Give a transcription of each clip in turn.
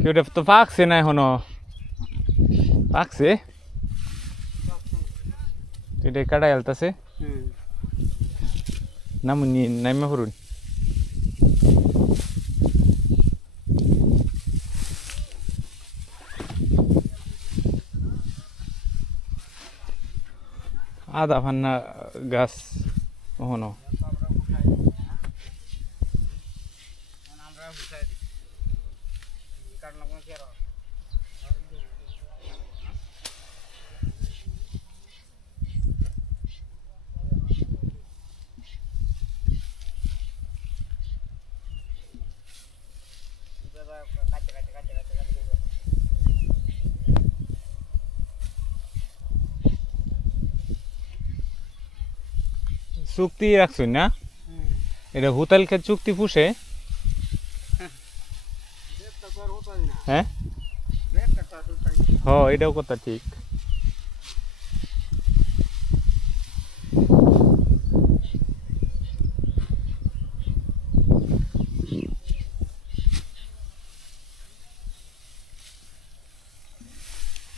কেউটা তো পাকছে না এখনো পাকছে এটা কাটাই আলতাছে নামুনি নাইমা করুন আদা ফান্না গাছ ওহনো চুক্তি রাখছুন না এটা হোটেল খেয়ে চুক্তি পুষে হ্যাঁ হ এটাও কথা ঠিক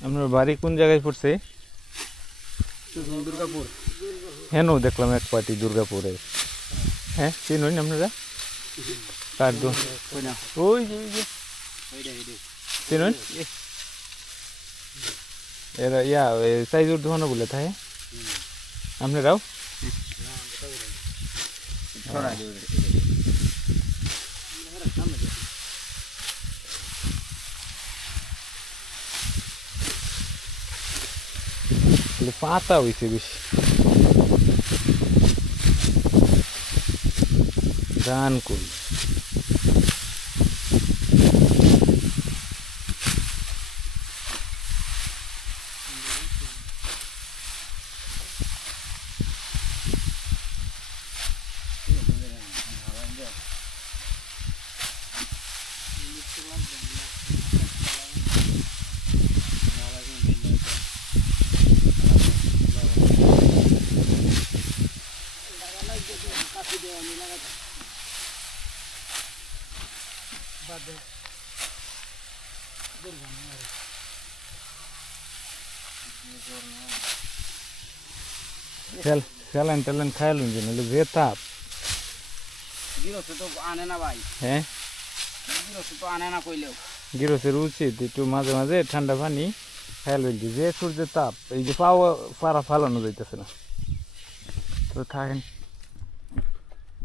আপনার বাড়ি কোন জায়গায় পড়ছে দুর্গাপুর হ্যাঁ দেখলাম এক পার্টি দুর্গাপুরে হ্যাঁ চিনুন আপনারা কার ওই যে চিনুন এরা ইয়া সাইজুর দোকানও বলে থাকে আপনারাও পাতা হয়েছে বেশি গান করি খেলেন টেলেন খাইলুন যে নাহলে যে তাপ গিরস্ত তো আনে না ভাই হ্যাঁ গিরস্ত তো আনে না কইলেও গিরসের উচিত একটু মাঝে মাঝে ঠান্ডা পানি খাইলুন যে সূর্যের তাপ এই যে পাওয়া পাড়া ফালানো যাইতেছে না তো থাকেন